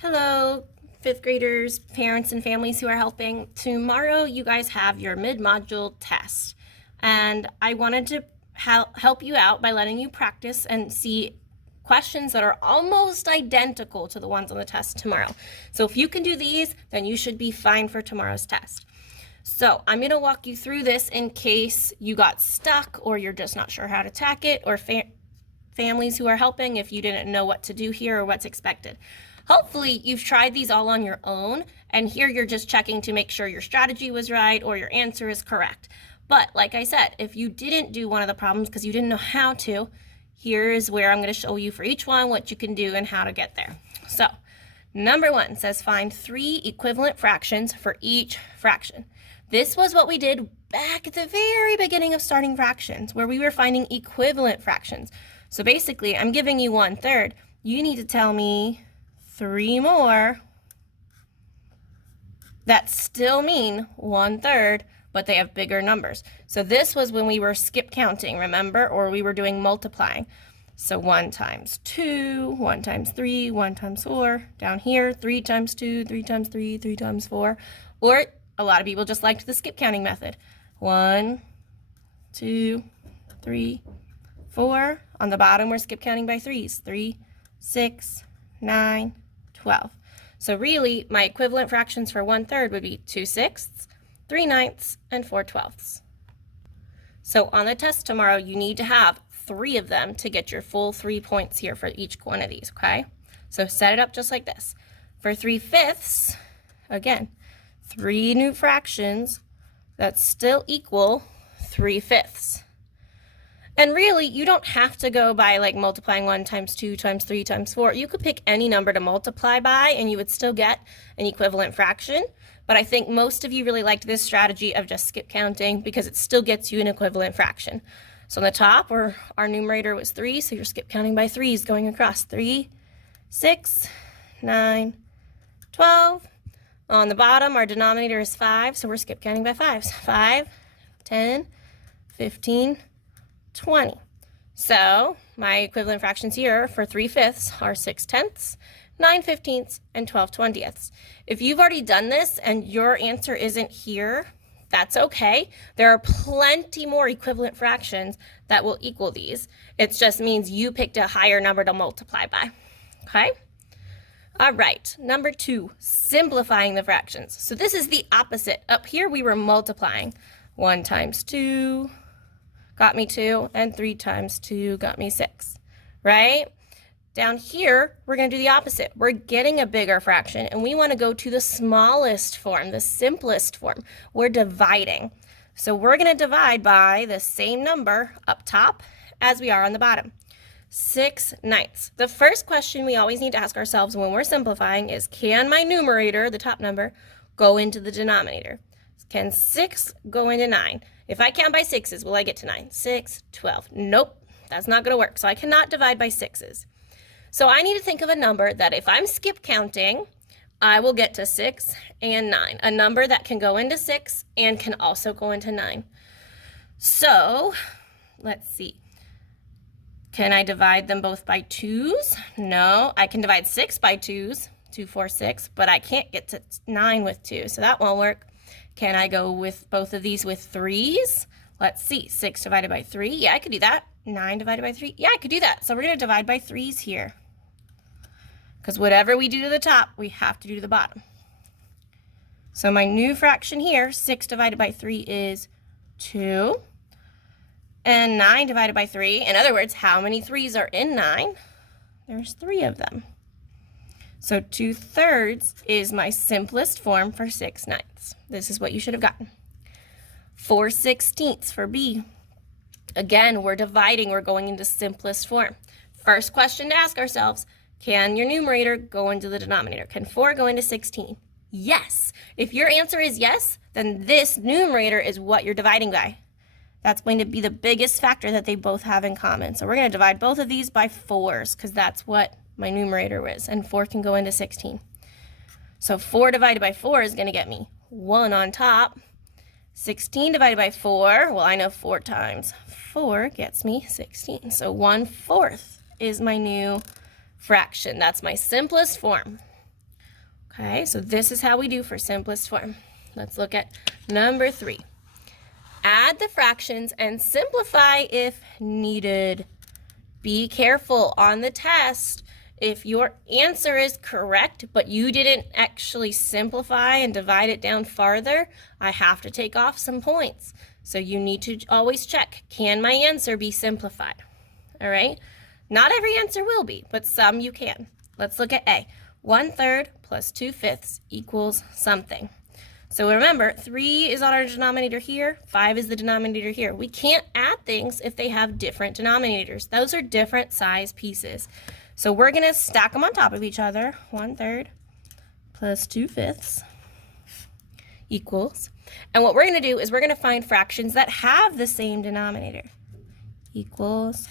Hello, fifth graders, parents, and families who are helping. Tomorrow, you guys have your mid-module test. And I wanted to help you out by letting you practice and see questions that are almost identical to the ones on the test tomorrow. So if you can do these, then you should be fine for tomorrow's test. So I'm going to walk you through this in case you got stuck or you're just not sure how to tack it, or families who are helping if you didn't know what to do here or what's expected. Hopefully you've tried these all on your own, and here you're just checking to make sure your strategy was right or your answer is correct. But like I said, if you didn't do one of the problems because you didn't know how to, here is where I'm going to show you for each one what you can do and how to get there. So number 1 says find 3 equivalent fractions for each fraction. This was what we did back at the very beginning of starting fractions, where we were finding equivalent fractions. So basically, I'm giving you 1/3. You need to tell me 3 more that still mean 1/3, but they have bigger numbers. So this was when we were skip counting, remember? Or we were doing multiplying. So 1 times 2, 1 times 3, 1 times 4. Down here, 3 times 2, 3 times 3, 3 times 4. Or a lot of people just liked the skip counting method. 1, 2, 3, 4. On the bottom, we're skip counting by 3s. 3, 6, 9, 12. So really, my equivalent fractions for 1/3 would be 2/6, 3/9, and 4/12. So on the test tomorrow, you need to have 3 of them to get your full 3 points here for each one of these, okay? So set it up just like this. For 3/5, again, 3 new fractions that still equal 3/5. And really, you don't have to go by like multiplying 1 times 2 times 3 times 4. You could pick any number to multiply by and you would still get an equivalent fraction. But I think most of you really liked this strategy of just skip counting because it still gets you an equivalent fraction. So on the top, our numerator was 3, so you're skip counting by 3s going across. 3, 6, 9, 12. On the bottom, our denominator is 5, so we're skip counting by 5s. 5, 10, 15, 20. So my equivalent fractions here for 3/5 are 6/10, 9/15, and 12/20. If you've already done this and your answer isn't here, that's okay. There are plenty more equivalent fractions that will equal these. It just means you picked a higher number to multiply by. Okay? All right, number 2, simplifying the fractions. So this is the opposite. Up here we were multiplying. 1 times 2 got me 2, and 3 times 2 got me 6, right? Down here, we're going to do the opposite. We're getting a bigger fraction, and we want to go to the smallest form, the simplest form. We're dividing. So we're going to divide by the same number up top as we are on the bottom. 6/9. The first question we always need to ask ourselves when we're simplifying is, can my numerator, the top number, go into the denominator? Can 6 go into 9? If I count by 6s, will I get to 9? 6, 12. Nope, that's not going to work. So I cannot divide by 6s. So I need to think of a number that if I'm skip counting, I will get to 6 and 9. A number that can go into 6 and can also go into 9. So let's see. Can I divide them both by 2s? No, I can divide 6 by 2s, 2, 4, 6, but I can't get to 9 with 2, so that won't work. Can I go with both of these with 3s? Let's see, 6 divided by 3. Yeah, I could do that. 9 divided by 3. Yeah, I could do that. So we're going to divide by 3s here. Because whatever we do to the top, we have to do to the bottom. So my new fraction here, 6 divided by 3 is 2. And 9 divided by 3, in other words, how many 3s are in 9? There's 3 of them. So 2/3 is my simplest form for 6/9. This is what you should have gotten. 4/16 for B. Again, we're dividing, we're going into simplest form. First question to ask ourselves, can your numerator go into the denominator? Can 4 go into 16? Yes. If your answer is yes, then this numerator is what you're dividing by. That's going to be the biggest factor that they both have in common. So we're going to divide both of these by 4s because that's what my numerator is, and 4 can go into 16. So 4 divided by 4 is going to get me 1 on top. 16 divided by 4, well, I know 4 times 4 gets me 16. So 1/4 is my new fraction. That's my simplest form. Okay, so this is how we do for simplest form. Let's look at number 3. Add the fractions and simplify if needed. Be careful on the test. If your answer is correct, but you didn't actually simplify and divide it down farther, I have to take off some points. So you need to always check, can my answer be simplified? All right? Not every answer will be, but some you can. Let's look at A. 1/3 plus 2/5 equals something. So remember, 3 is on our denominator here, 5 is the denominator here. We can't add things if they have different denominators. Those are different size pieces. So we're going to stack them on top of each other. 1/3 plus 2/5 equals. And what we're going to do is we're going to find fractions that have the same denominator. Equals.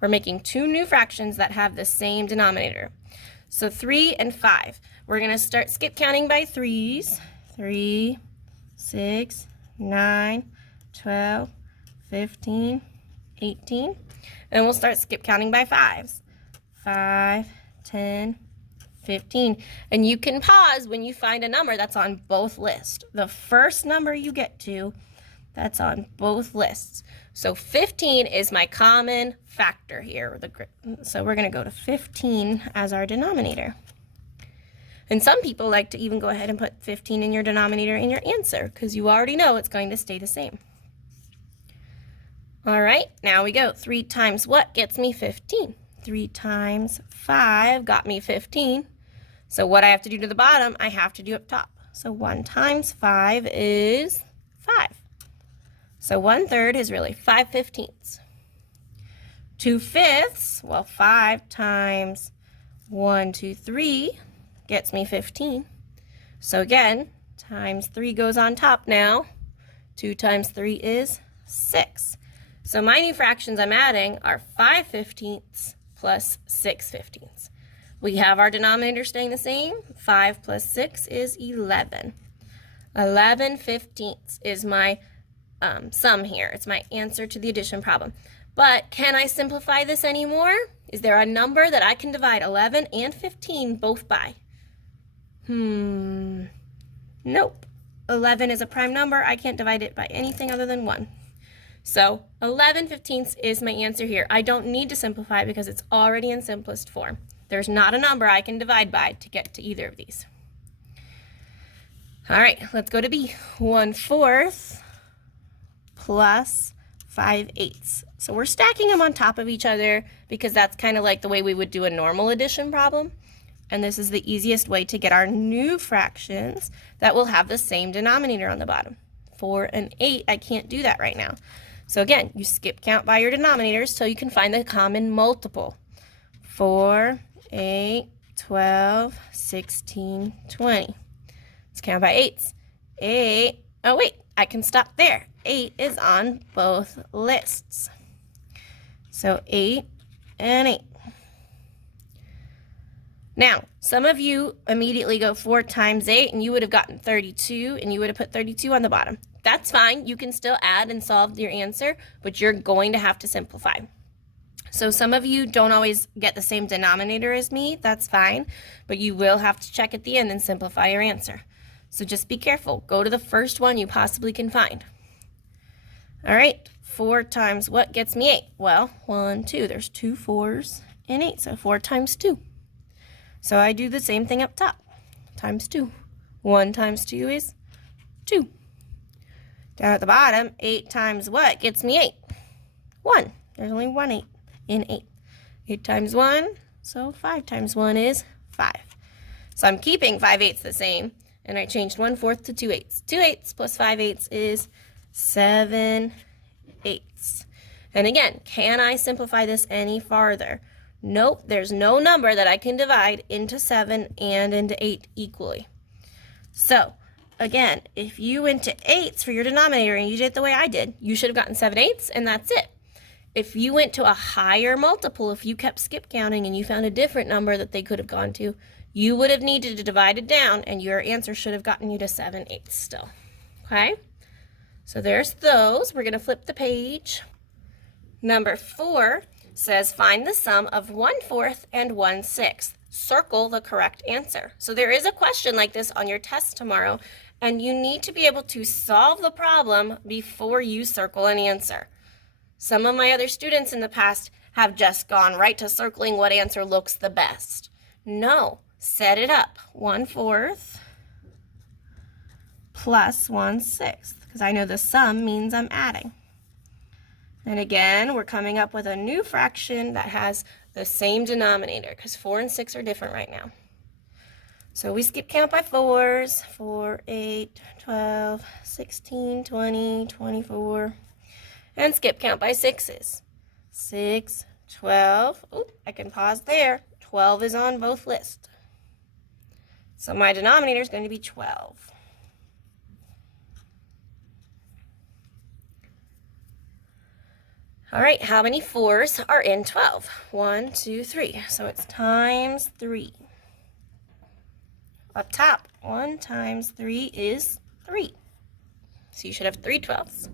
We're making 2 new fractions that have the same denominator. So 3 and 5. We're going to start skip counting by 3s. 3, 6, 9, 12, 15, 18. And we'll start skip counting by 5s. 5, 10, 15. And you can pause when you find a number that's on both lists. The first number you get to, that's on both lists. So 15 is my common factor here. So we're going to go to 15 as our denominator. And some people like to even go ahead and put 15 in your denominator in your answer because you already know it's going to stay the same. All right, now we go. 3 times what gets me 15? 3 times 5 got me 15. So what I have to do to the bottom, I have to do up top. So 1 times 5 is 5. So 1/3 is really 5/15. 2/5, well, 5 times 1, 2, 3 gets me 15. So again, times 3 goes on top now. 2 times 3 is 6. So my new fractions I'm adding are 5/15 plus 6/15. We have our denominator staying the same. 5 plus 6 is 11. 11/15 is my sum here. It's my answer to the addition problem. But can I simplify this anymore? Is there a number that I can divide 11 and 15 both by? Nope. 11 is a prime number. I can't divide it by anything other than 1. So 11/15 is my answer here. I don't need to simplify because it's already in simplest form. There's not a number I can divide by to get to either of these. All right, let's go to B. 1/4 plus 5/8. So we're stacking them on top of each other because that's kind of like the way we would do a normal addition problem. And this is the easiest way to get our new fractions that will have the same denominator on the bottom. 4 and 8, I can't do that right now. So again, you skip count by your denominators till you can find the common multiple. 4, 8, 12, 16, 20. Let's count by 8s. 8, oh wait, I can stop there. 8 is on both lists. So 8 and 8. Now, some of you immediately go 4 times 8 and you would have gotten 32 and you would have put 32 on the bottom. That's fine. You can still add and solve your answer, but you're going to have to simplify. So some of you don't always get the same denominator as me. That's fine, but you will have to check at the end and simplify your answer. So just be careful. Go to the first one you possibly can find. All right, 4 times what gets me 8? Well, 1, 2. There's 2 4s and 8, so 4 times 2. So I do the same thing up top, times 2. 1 times 2 is 2. Down at the bottom, 8 times what gets me 8? 1. There's only 1 8 in 8. 8 times 1, so 5 times 1 is 5. So I'm keeping 5/8 the same, and I changed 1/4 to 2/8. 2/8 plus 5/8 is 7/8. And again, can I simplify this any farther? Nope, there's no number that I can divide into 7 and into 8 equally. So again, if you went to 8s for your denominator and you did it the way I did, you should have gotten 7/8 and that's it. If you went to a higher multiple, if you kept skip counting and you found a different number that they could have gone to, you would have needed to divide it down and your answer should have gotten you to 7/8 still. Okay? So there's those. We're going to flip the page. Number 4 says find the sum of 1/4 and 1/6. circle the correct answer. So there is a question like this on your test tomorrow, and you need to be able to solve the problem before you circle an answer. Some of my other students in the past have just gone right to circling what answer looks the best. No, set it up. 1/4 plus 1/6, because I know the sum means I'm adding. And again, we're coming up with a new fraction that has the same denominator, because 4 and 6 are different right now. So we skip count by 4s, 4, 8, 12, 16, 20, 24, and skip count by 6s. 6, 12, oh, I can pause there. 12 is on both lists. So my denominator is going to be 12. All right, how many 4s are in 12? 1, 2, 3. So it's times 3. Up top, 1 times 3 is 3. So you should have 3 12s.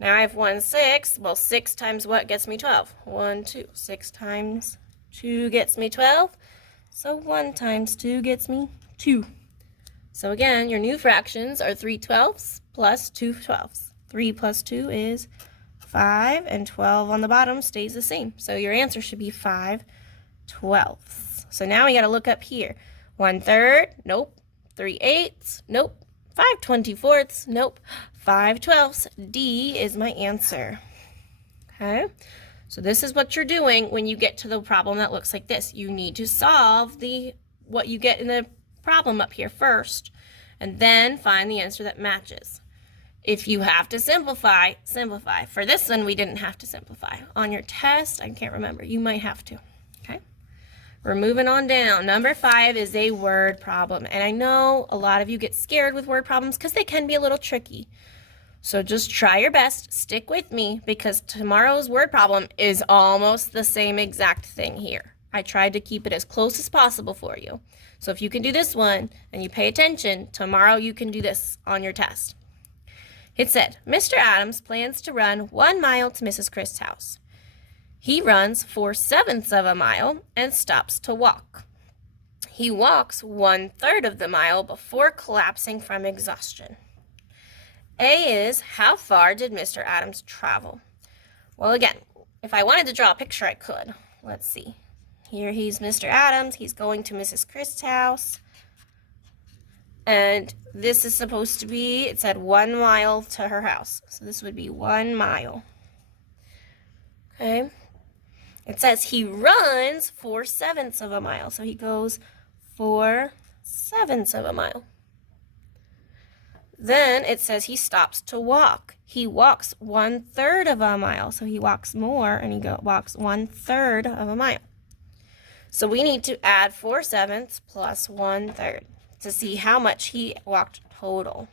Now I have 1 6. Well, 6 times what gets me 12? 1, 2. 6 times 2 gets me 12. So 1 times 2 gets me 2. So again, your new fractions are 3 12s plus 2 12s. 3 plus 2 is 5, and 12 on the bottom stays the same. So your answer should be 5 12ths. So now we got to look up here. 1/3, nope. 3 8ths, nope. 5 24ths, nope. 5 12ths, D is my answer. Okay, so this is what you're doing when you get to the problem that looks like this. You need to solve what you get in the problem up here first, and then find the answer that matches. If you have to simplify, simplify. For this one, we didn't have to simplify. On your test, I can't remember. You might have to. Okay? We're moving on down. Number 5 is a word problem. And I know a lot of you get scared with word problems because they can be a little tricky. So just try your best. Stick with me because tomorrow's word problem is almost the same exact thing here. I tried to keep it as close as possible for you. So if you can do this one and you pay attention, tomorrow you can do this on your test. It said, Mr. Adams plans to run 1 mile to Mrs. Christ's house. He runs 4/7 of a mile and stops to walk. He walks 1/3 of the mile before collapsing from exhaustion. A is, how far did Mr. Adams travel? Well, again, if I wanted to draw a picture, I could. Let's see. Here he's Mr. Adams. He's going to Mrs. Christ's house. And this is supposed to be, it said 1 mile to her house. So this would be 1 mile. Okay. It says he runs 4/7 of a mile. So he goes 4/7 of a mile. Then it says he stops to walk. He walks 1/3 of a mile. So he walks more and he walks 1/3 of a mile. So we need to add 4/7 plus 1/3 to see how much he walked total.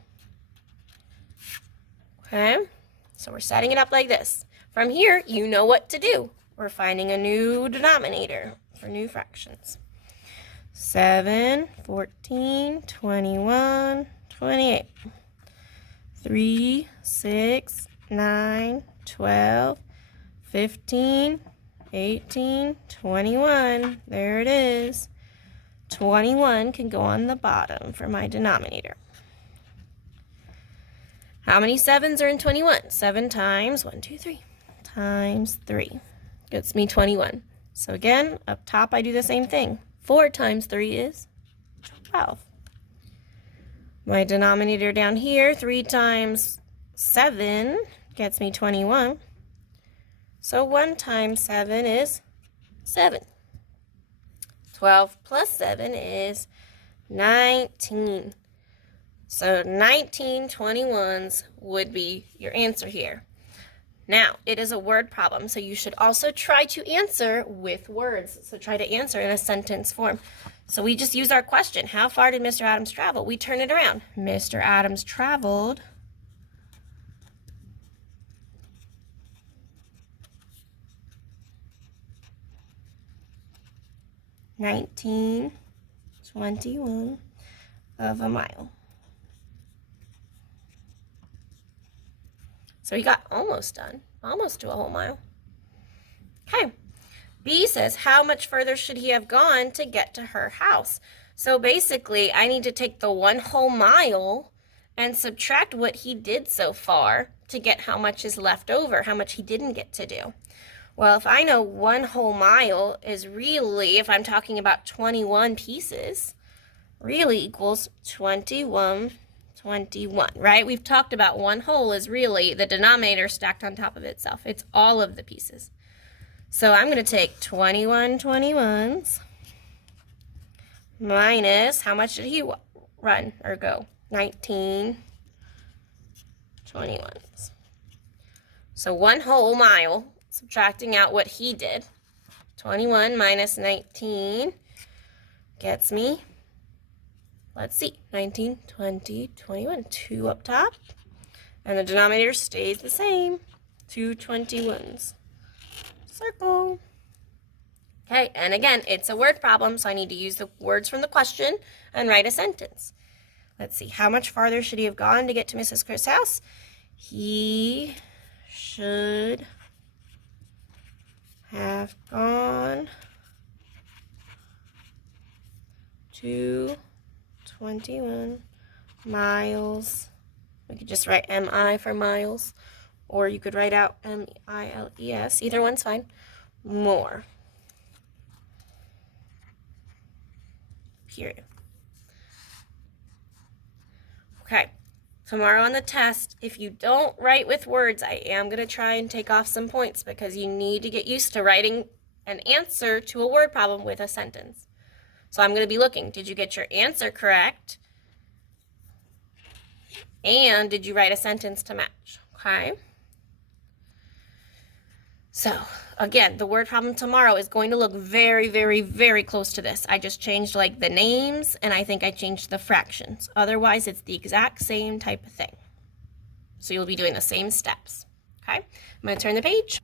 Okay, so we're setting it up like this. From here, you know what to do. We're finding a new denominator for new fractions. 7, 14, 21, 28. 3, 6, 9, 12, 15, 18, 21. There it is. 21 can go on the bottom for my denominator. How many 7s are in 21? 7 times 1, 2, 3 times 3 gets me 21. So again, up top I do the same thing. 4 times 3 is 12. My denominator down here, 3 times 7 gets me 21. So 1 times 7 is 7. 12 plus 7 is 19. So 19 21s would be your answer here. Now, it is a word problem, so you should also try to answer with words. So try to answer in a sentence form. So we just use our question. How far did Mr. Adams travel? We turn it around. Mr. Adams traveled 19/21 of a mile. So we got almost done, almost to a whole mile. Okay, B says, how much further should he have gone to get to her house? So basically, I need to take the 1 whole mile and subtract what he did so far to get how much is left over, how much he didn't get to do. Well, if I know 1 whole mile is really, if I'm talking about 21 pieces, really equals 21, right? We've talked about 1 whole is really the denominator stacked on top of itself. It's all of the pieces. So I'm going to take 21 21s minus, how much did he run or go? 19 21s. So 1 whole mile, subtracting out what he did. 21 minus 19 gets me, let's see, 19, 20, 21, 2 up top. And the denominator stays the same, 2 21s. Circle. Okay, and again, it's a word problem, so I need to use the words from the question and write a sentence. Let's see, how much farther should he have gone to get to Mrs. Chris' house? He should have gone to 21 miles. We could just write MI for miles, or you could write out MILES. Either one's fine. More. Period. Okay. Tomorrow on the test, if you don't write with words, I am going to try and take off some points because you need to get used to writing an answer to a word problem with a sentence. So I'm going to be looking, did you get your answer correct? And did you write a sentence to match? Okay. So again, the word problem tomorrow is going to look very, very, very close to this. I just changed like the names and I think I changed the fractions. Otherwise, it's the exact same type of thing. So you'll be doing the same steps. Okay, I'm going to turn the page.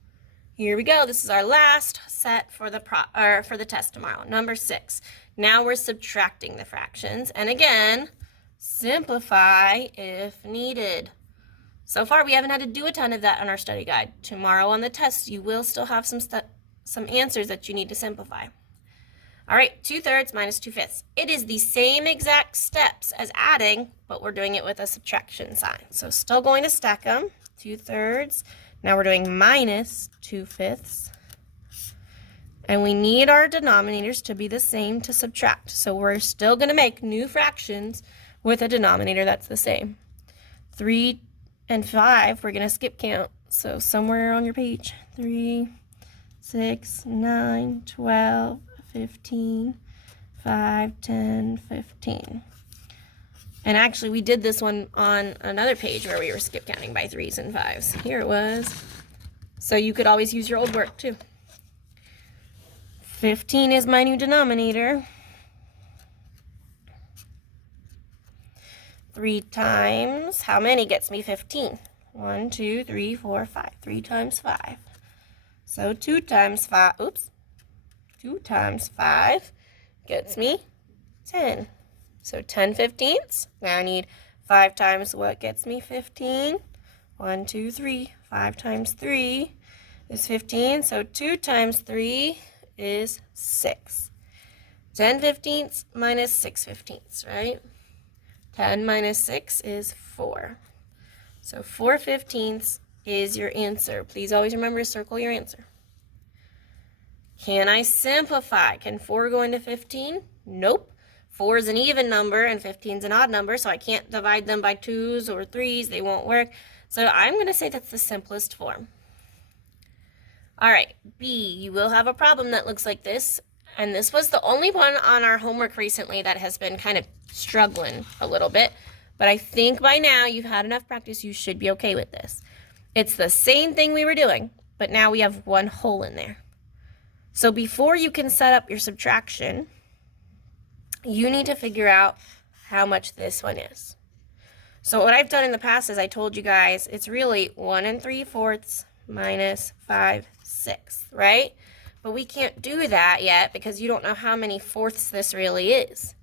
Here we go. This is our last set for the test tomorrow. Number 6. Now we're subtracting the fractions. And again, simplify if needed. So far, we haven't had to do a ton of that on our study guide. Tomorrow on the test, you will still have some answers that you need to simplify. All right, 2/3 minus 2/5. It is the same exact steps as adding, but we're doing it with a subtraction sign. So still going to stack them. 2/3. Now we're doing minus 2/5. And we need our denominators to be the same to subtract. So we're still going to make new fractions with a denominator that's the same. 3 and 5, we're going to skip count. So somewhere on your page, 3, 6, 9, 12, 15, 5, 10, 15. And actually, we did this one on another page where we were skip counting by 3s and 5s. Here it was. So you could always use your old work too. 15 is my new denominator. 3 times, how many gets me 15? 1, 2, 3, 4, 5. 3 times 5. So 2 times 5, 2 times 5 gets me 10. So 10 fifteenths. Now I need 5 times what gets me 15? 1, 2, 3. 5 times 3 is 15. So 2 times 3 is 6. 10 fifteenths minus 6 fifteenths, right? 10 minus 6 is 4. So 4 fifteenths is your answer. Please always remember to circle your answer. Can I simplify? Can 4 go into 15? Nope. 4 is an even number and 15 is an odd number, so I can't divide them by 2s or 3s. They won't work. So I'm going to say that's the simplest form. All right, B, you will have a problem that looks like this. And this was the only one on our homework recently that has been kind of struggling a little bit. But I think by now you've had enough practice. You should be okay with this. It's the same thing we were doing, but now we have 1 whole in there. So before you can set up your subtraction, you need to figure out how much this one is. So what I've done in the past is I told you guys it's really 1 3/4 minus 5/6, right? But we can't do that yet because you don't know how many fourths this really is.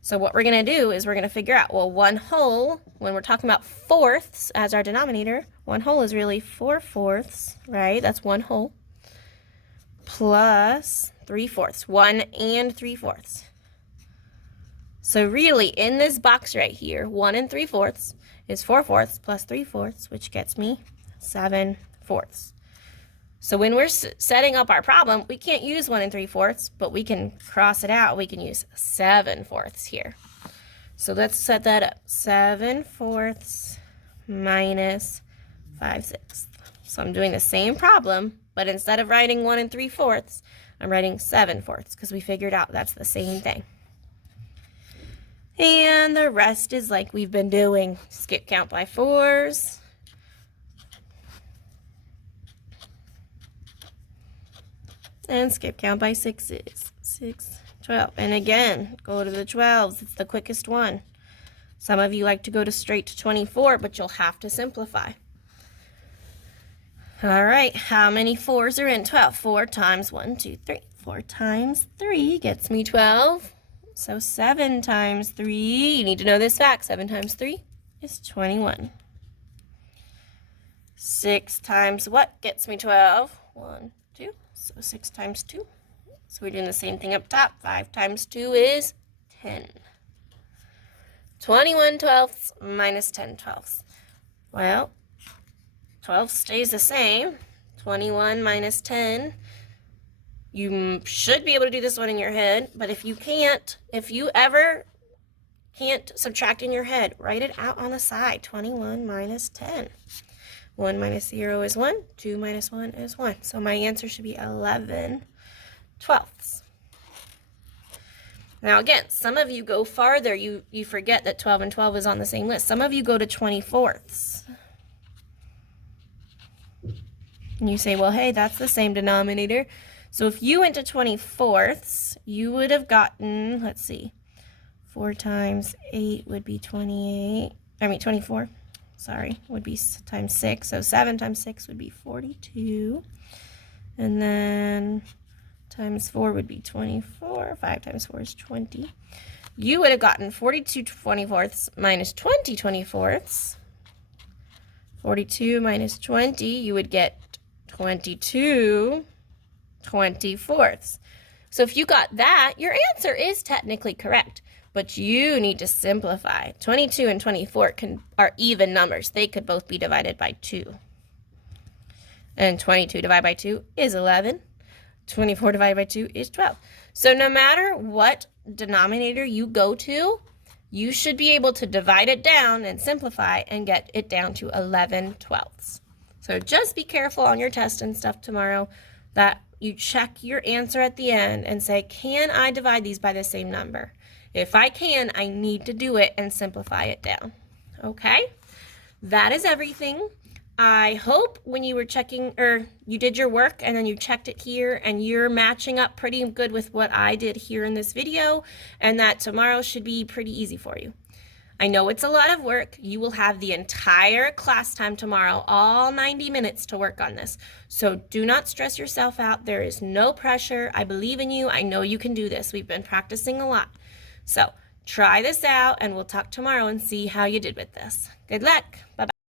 So what we're going to do is we're going to figure out, well, 1 whole, when we're talking about fourths as our denominator, 1 whole is really 4/4, right? That's 1 whole. plus 3/4. 1 and 3/4. So really, in this box right here, 1 and 3/4 is 4/4 plus 3/4, which gets me 7/4. So when we're setting up our problem, we can't use 1 and 3/4, but we can cross it out. We can use 7/4 here. So let's set that up. 7/4 minus 5/6. So I'm doing the same problem, but instead of writing 1 and 3/4, I'm writing 7/4 because we figured out that's the same thing. And the rest is like we've been doing. Skip count by 4s. And skip count by 6s. 6, 12. And again, go to the 12s. It's the quickest one. Some of you like to go straight to 24, but you'll have to simplify. All right, how many 4s are in 12? 4 times 1, 2, 3. 4 times 3 gets me 12. So 7 times 3, you need to know this fact. 7 times 3 is 21. 6 times what gets me 12? 1, 2. So 6 times 2. So we're doing the same thing up top. 5 times 2 is 10. 21/12 minus 10/12. Well, 12 stays the same. 21 minus 10. You should be able to do this one in your head, but if you can't, if you ever can't subtract in your head, write it out on the side. 21 minus 10. 1 minus 0 is 1. 2 minus 1 is 1. So my answer should be 11/12. Now again, some of you go farther. You forget that 12 and 12 is on the same list. Some of you go to 24ths. And you say, well, hey, that's the same denominator. So if you went to 24ths, you would have gotten, let's see, 4 times 8 would be 24. Sorry, would be times 6. So 7 times 6 would be 42. And then times 4 would be 24. 5 times 4 is 20. You would have gotten 42/24 minus 20/24. 42 minus 20, you would get 22/24. So if you got that, your answer is technically correct, but you need to simplify. 22 and 24 are even numbers. They could both be divided by 2. And 22 divided by 2 is 11. 24 divided by 2 is 12. So no matter what denominator you go to, you should be able to divide it down and simplify and get it down to 11/12. So just be careful on your test and stuff tomorrow that you check your answer at the end and say, can I divide these by the same number? If I can, I need to do it and simplify it down. Okay? That is everything. I hope when you were checking, or you did your work and then you checked it here and you're matching up pretty good with what I did here in this video, and that tomorrow should be pretty easy for you. I know it's a lot of work. You will have the entire class time tomorrow, all 90 minutes to work on this. So do not stress yourself out. There is no pressure. I believe in you. I know you can do this. We've been practicing a lot. So try this out and we'll talk tomorrow and see how you did with this. Good luck. Bye-bye.